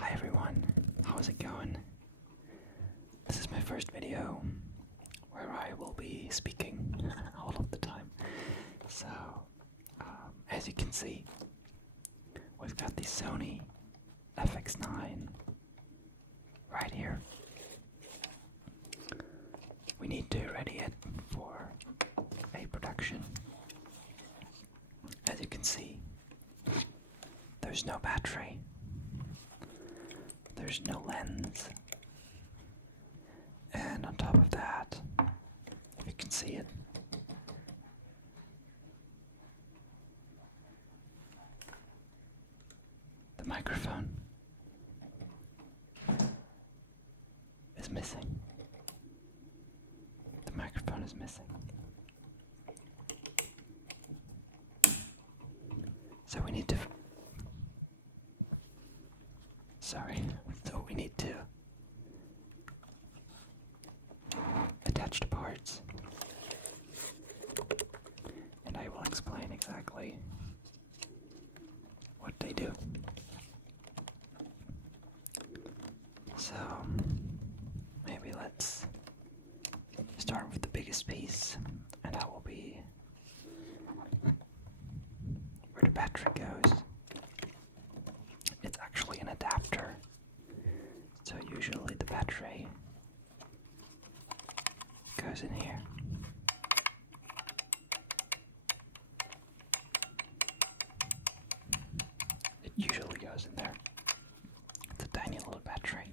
Hi everyone, how's it going? This is my first video where I will be speaking all of the time. So, as you can see, we've got the Sony FX9 right here. We need to ready it for a production. As you can see, there's no battery. There's no lens. And on top of that, if you can see it, the microphone is missing. The microphone is missing. So we need to attach the parts, and I will explain exactly what they do. So maybe let's start with the biggest piece, and that will be where the battery goes. It's actually an adapter, so usually the battery goes in here. It usually goes in there. It's a tiny little battery,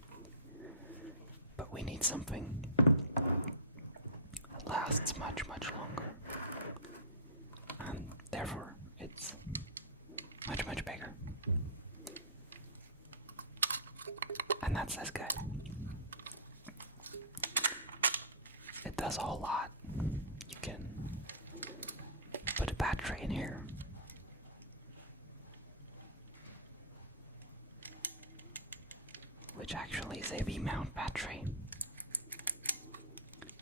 but we need something that lasts much longer, and therefore it's much bigger. And that's this guy. It does a whole lot. You can put a battery in here, which actually is a V-mount battery.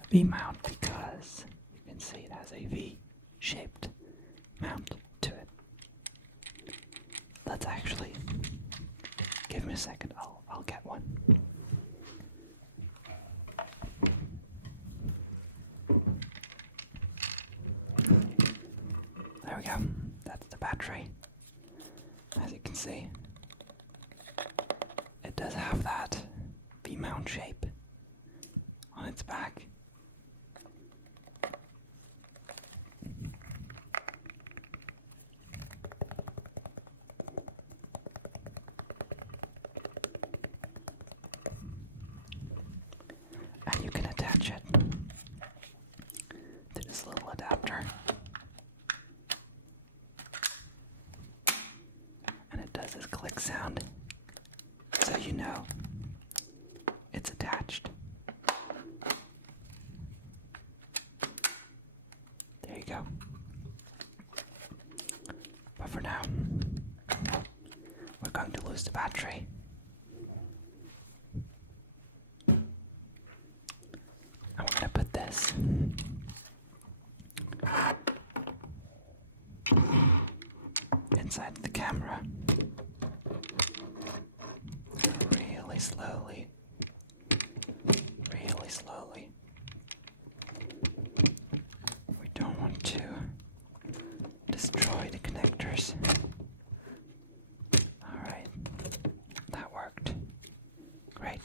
A V-mount because you can see it has a V-shaped mount to it. Let's actually, give me a second, I'll get one. There we go, that's the battery. As you can see, it does have that V-mount shape on its back. And you can attach it to this little adapter. And it does this click sound, so you know it's attached. There you go. But for now, we're going to lose the battery. And we're going to put this inside the camera really slowly. We don't want to destroy the connectors. Alright, that worked. Great.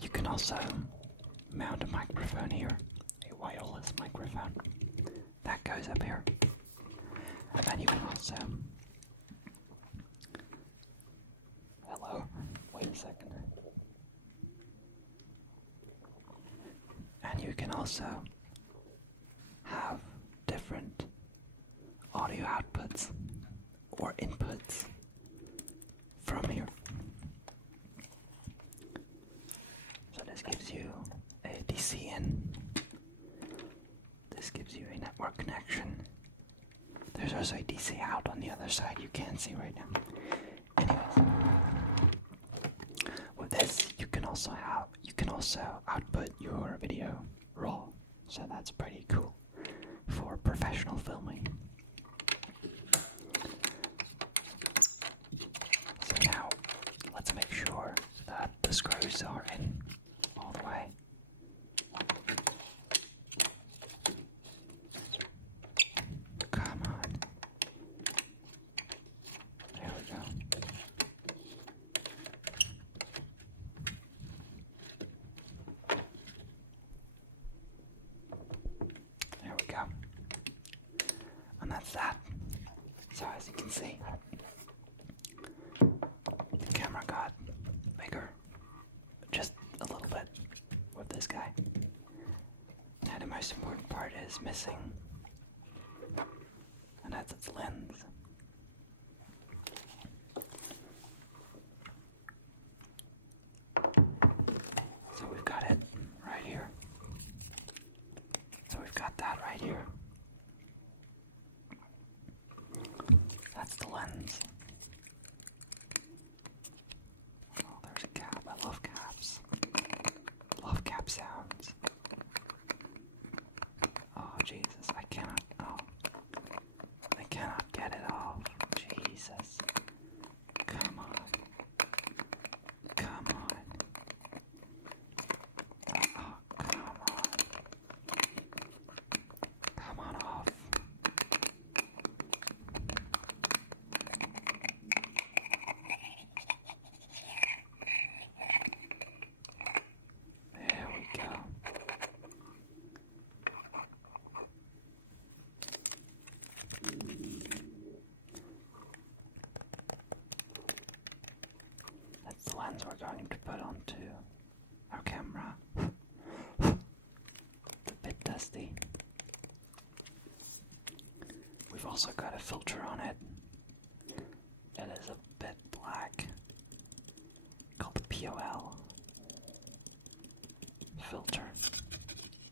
You can also mount a microphone here, a wireless microphone. That goes up here. And then you can also... Hello? Wait a second. And you can also have different audio outputs or inputs from here. So this gives you a DC in. This gives you a network connection. There's also a DC out on the other side you can't see right now. Anyways, with this you can also output your video raw. So that's pretty cool for professional filming. that's that. So as you can see, the camera got bigger, just a little bit with this guy. Now the most important part is missing, and that's its lens. So we've got it right here. So we've got that right here. That's the lens. Oh, there's a cap. I love caps. Love cap sounds. Oh, Jesus. I cannot get it off. Jesus. Come on. Come on. Oh, come on. Come on off. There we go. That's the lens we're going to put onto our camera. It's a bit dusty. We've also got a filter on it. It is a bit black, called the POL filter.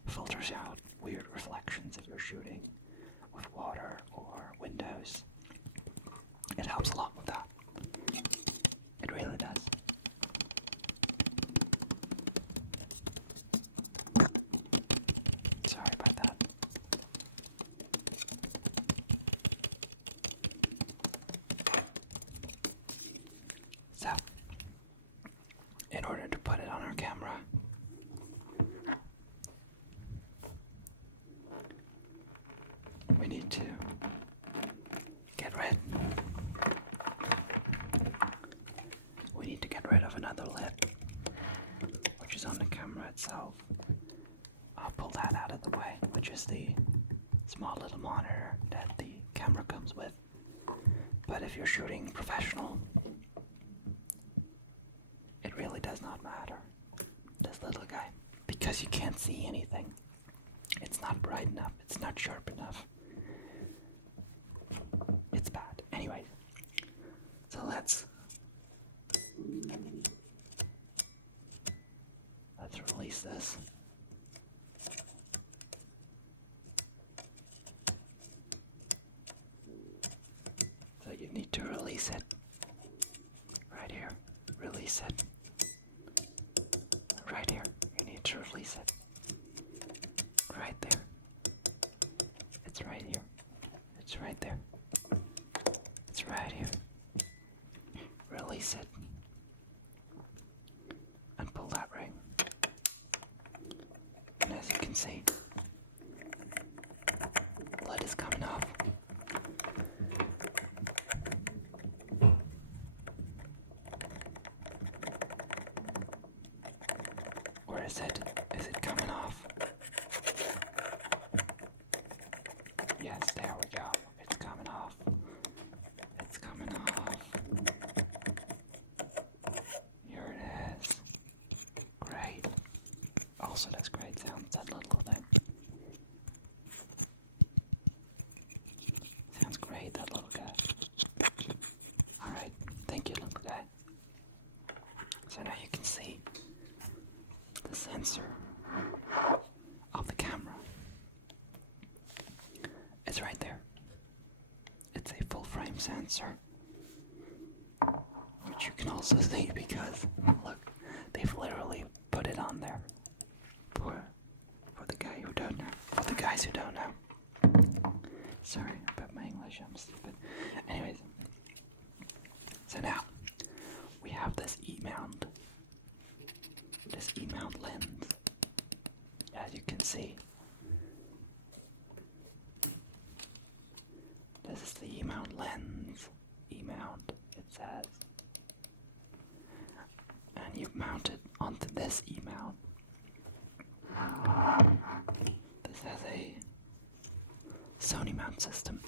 Filters out weird reflections if you're shooting with water or windows. It helps a lot with that. It really does. Sorry about that. So, in order to put it on our camera, we need to get rid. We need to get rid of another lid, which is on the camera itself. I'll pull that out of the way, which is the small little monitor that the camera comes with. But if you're shooting professional, it really does not matter, this little guy, because you can't see anything. It's not bright enough, it's not sharp enough. It's bad. Anyway, so let's release this. So you need to release it. Right here. Release it. Right here. You need to release it. Right there. It's right here. It's right there. It's right here. Release it. And pull that ring. And as you can see, the lid is coming off. Or is it coming off? Yes, there we go. It's coming off. It's coming off. Here it is. Great. Also does great sounds, that little thing. Sounds great, that little guy. Alright, thank you, little guy. So now you can see the sensor of the camera. It's right there. It's a full frame sensor, which you can also see because, look, they've literally put it on there for the guy who don't know, for the guys who don't know. Sorry about my English, I'm stupid. Anyways, so now we have this E-mount lens, as you can see. This is the E-mount lens. E-mount, it says. And you mount it onto this E-mount. This has a Sony mount system.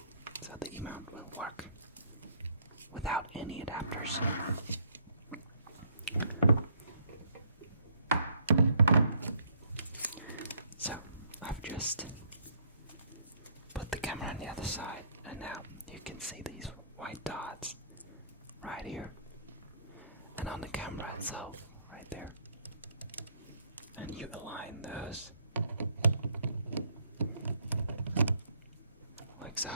work without any adapters. So I've just put the camera on the other side, and now you can see these white dots right here, and on the camera itself right there, and you align those like so.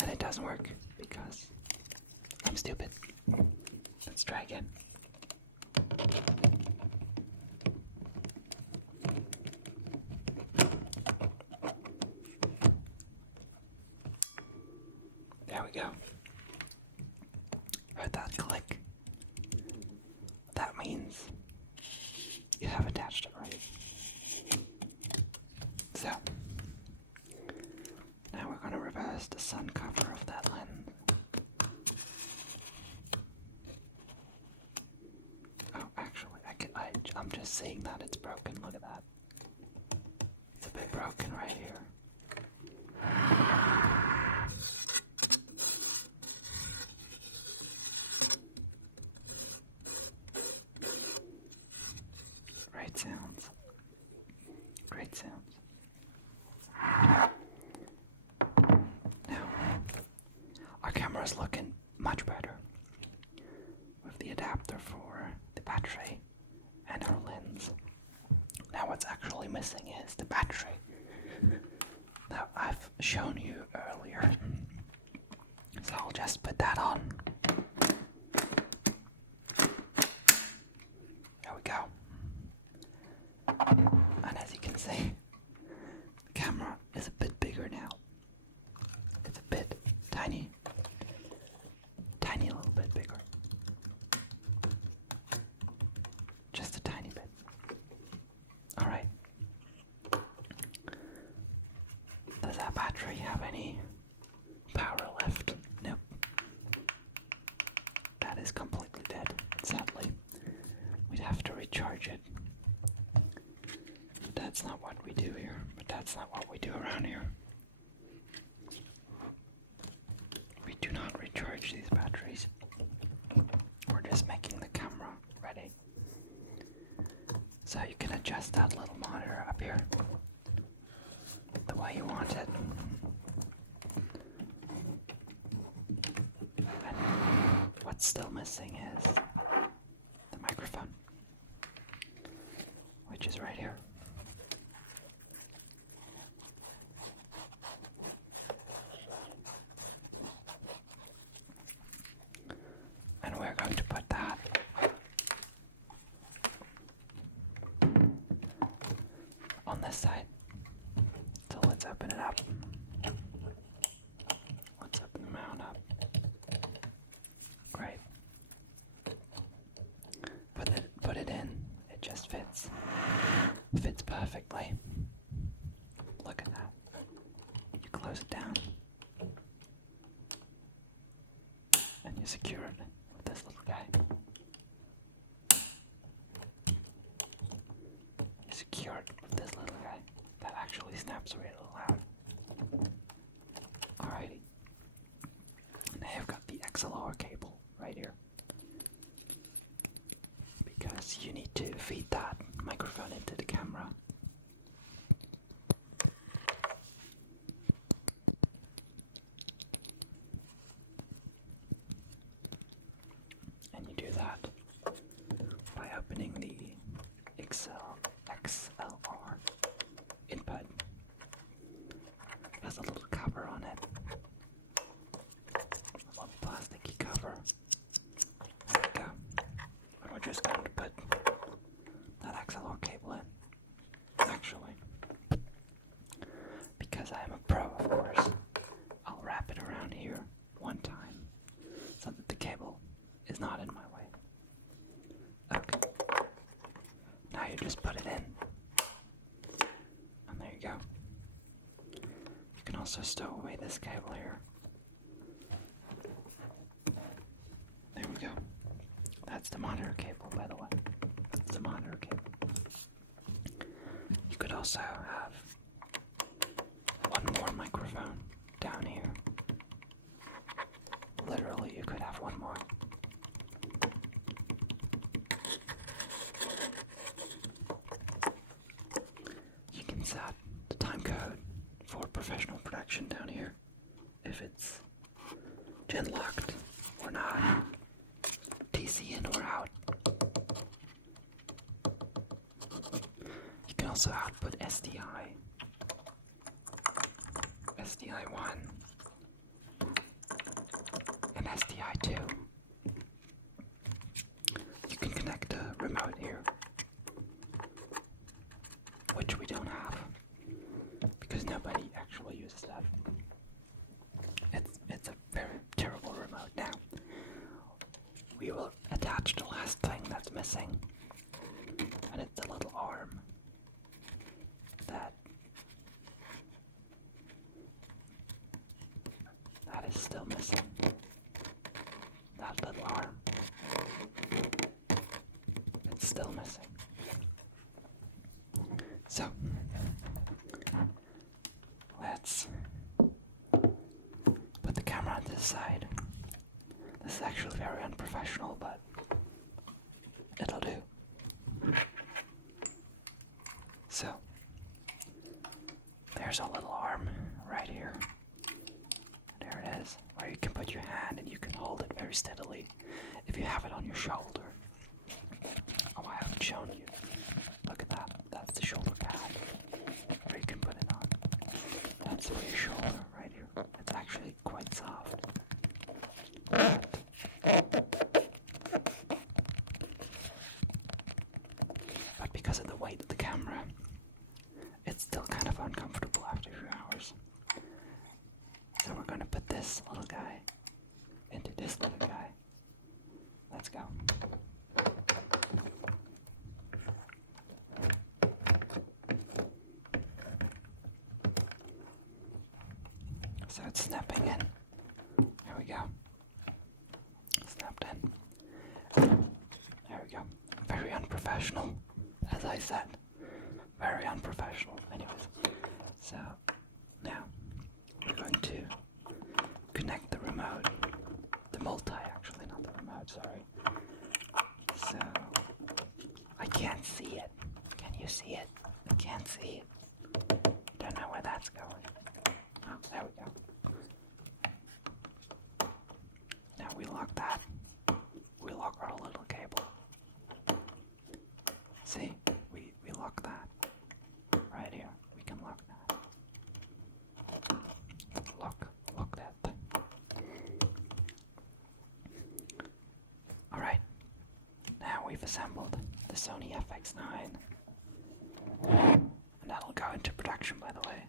And it doesn't work because I'm stupid. Let's try again. There we go. Heard that click? That means you have attached it right. So, now we're going to reverse the sun cover of that lens. Oh, actually, I'm just seeing that it's broken. Look at that. It's a bit broken right here. Great sounds. Great sounds. Now, our camera is looking much better with the adapter for the battery and our lens. Now what's actually missing is the battery. Now I've shown you earlier, so I'll just put that on. There we go. And as you can see, the camera is a bit bigger now. It's a bit tiny little bit bigger. Just a tiny bit. Alright. Does that battery have any power left? Nope. That is completely dead, sadly. We'd have to recharge it. That's not what we do here, but that's not what we do around here. We do not recharge these batteries. We're just making the camera ready. So you can adjust that little monitor up here the way you want it. And what's still missing is the microphone, which is right here. And we're going to put that on this side. So let's open it up. Let's open the mount up. Great. Put it in. It just fits. Fits perfectly. Look at that. You close it down. And you secure it with this little guy. You secure it with this little guy. That actually snaps really loud. Alrighty. Now you've got the XLR cable right here. Because you need to feed that microphone into the camera. And you do that by opening the XLR input. It has a little cover on it. A little plasticky cover. There we go. And we're just going to put that XLR cable in. Actually, because I am a pro, of course, I'll wrap it around here one time so that the cable is not in my way. Okay. Now you just put it in. And there you go. You can also stow away this cable here. There we go. That's the monitor cable, by the way. That's the monitor cable. You could also have professional production down here. If it's gen locked or not, DC in or out. You can also output SDI, SDI1, and SDI2. You can connect a remote here, which we don't have because nobody actually uses that. It's a very terrible remote. Now we will attach the last thing that's missing, and it's a little arm that is still missing. That little arm, it's still missing. So let's put the camera on this side. This is actually very unprofessional, but it'll do. So there's a little arm right here. There it is, where you can put your hand and you can hold it very steadily if you have it on your shoulder. Oh, I haven't shown you. Look at that. That's the shoulder pad where you can put it on. That's for your shoulder right here. It's actually quite soft. But because of the weight of the camera, it's still kind of uncomfortable after a few hours. So we're going to put this little guy into this little guy. Let's go. So it's snapping in. There we go. Snapped in. There we go. Very unprofessional, as I said. Very unprofessional. Anyways, so now we're going to connect the remote. The multi, actually, not the remote, sorry. So I can't see it. Can you see it? I can't see it. Don't know where that's going. Oh, there we go. Now we lock that. We lock our little cable. See? We lock that. Right here. We can lock that. Lock that thing. Alright. Now we've assembled the Sony FX9. And that'll go into production, by the way.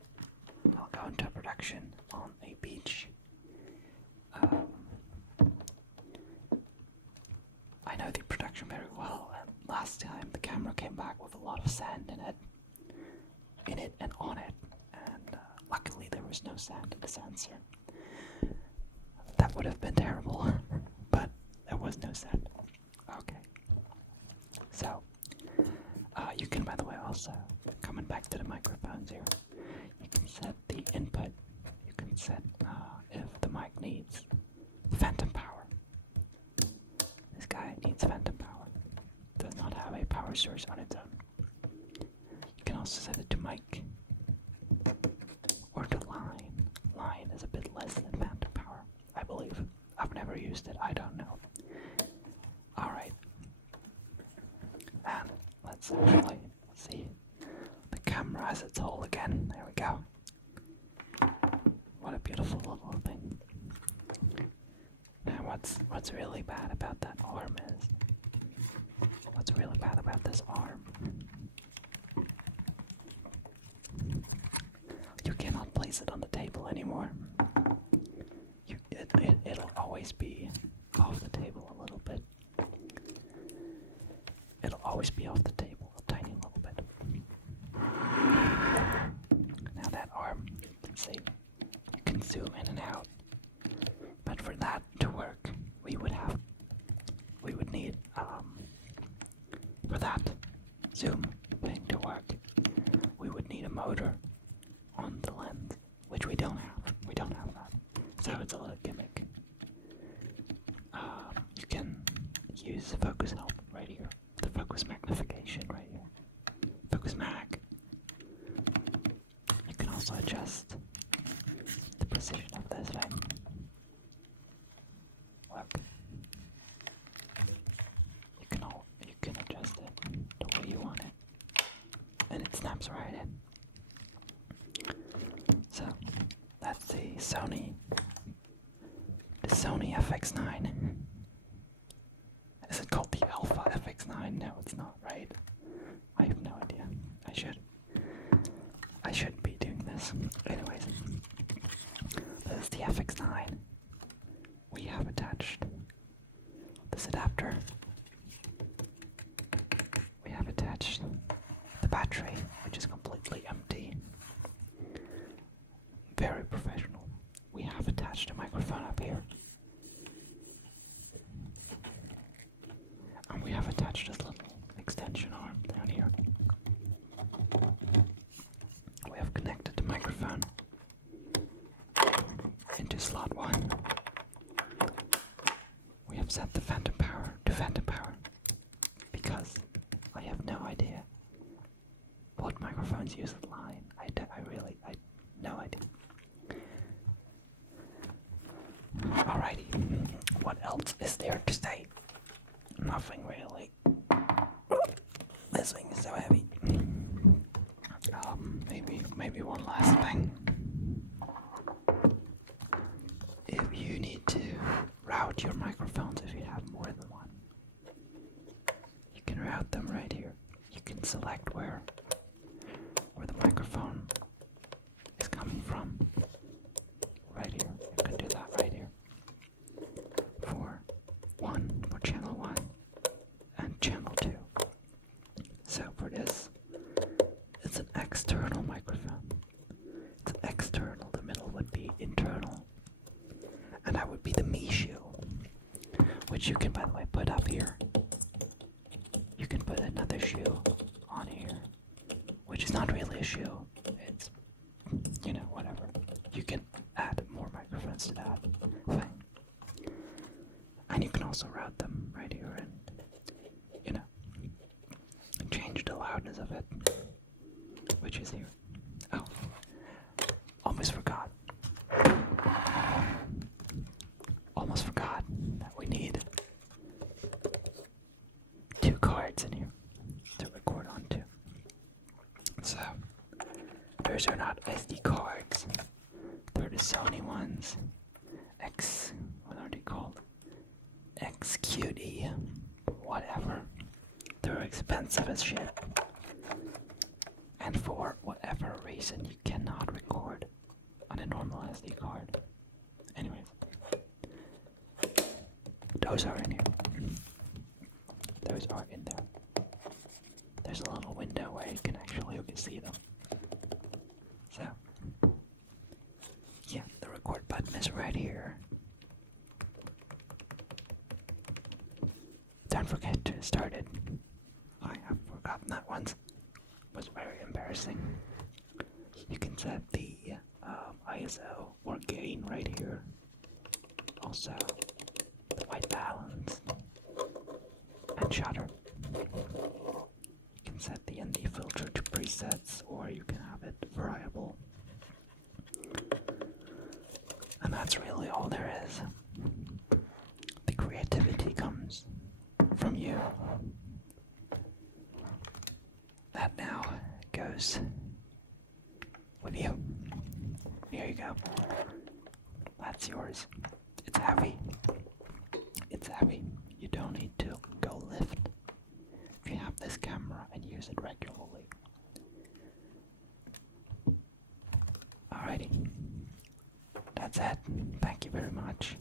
That'll go into production on a beach. I know the production very well, and last time the camera came back with a lot of sand in it and on it, and luckily there was no sand in the sensor. That would have been terrible, but there was no sand. Okay. So, you can, by the way, also, coming back to the microphones here, you can set the input. You can set if the mic needs phantom power. This guy needs phantom power. Does not have a power source on its own. You can also set it to mic or to line. Line is a bit less than phantom power, I believe. I've never used it. I don't know. Alright. And let's actually see the camera as it's whole again. There we go. What a beautiful little thing. Now what's really bad about that arm is, what's really bad about this arm, you cannot place it on the table anymore. It'll always be off the table a little bit. It'll always be off the table a tiny little bit. Now that arm, you can see, you can zoom in and out. But for that to work, we would need, for that zoom thing to work, we would need a motor on the lens, which we don't have. We don't have that. So it's a little gimmick. You can use the focus help right here, the focus magnification right here, focus mag. You can also adjust position of this thing. Look. You can adjust it the way you want it. And it snaps right in. So that's the Sony FX9. Is it called the Alpha FX9? No, it's not, right? I have no idea. I should be doing this. Anyways, this is the FX9. We have attached this adapter. We have attached the battery, which is completely empty. Very professional. We have attached a microphone up here. And we have attached this little extension arm down here. We have connected the microphone into slot 1. We have set the phantom power to phantom power because I have no idea what microphones use the line. I no idea. Alrighty, what else is there to say? Nothing really. This thing is so heavy. Maybe one last thing. If you need to route your microphones, if you have more than one, you can route them right here. You can select where the microphone is coming from. Right here. You can do that right here. For channel 1 and channel 2. So for this, it's an external microphone. It's external. The middle would be internal. And that would be the Mi shoe, which you can, by the way, put up here. You can put another shoe on here, which is not really a shoe. It's, whatever. You can add more microphones to that thing. And you can also route them right here and, change the loudness of it, which is here. Oh, almost forgot. Almost forgot that we need 2 cards in here to record onto. So, those are not SD cards. They're the Sony ones. What are they called? XQD. Whatever. They're expensive as shit. And for whatever reason, you cannot record on a normal SD card. Anyways. Those are in here. Those are in there. There's a little window where you can see them. So, yeah, the record button is right here. Don't forget to start it. I have forgotten that once. It was very embarrassing. You can set the ISO or gain right here. Also, the white balance and shutter. You can set the ND filter to presets, or you can have it variable. And that's really all there is. The creativity comes from you. That now goes with you. Here you go. That's yours. It's heavy. It's heavy. You don't need to go lift if you have this camera and use it regularly. Alrighty. That's it. Thank you very much.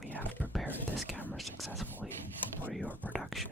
We have prepared this camera successfully for your production.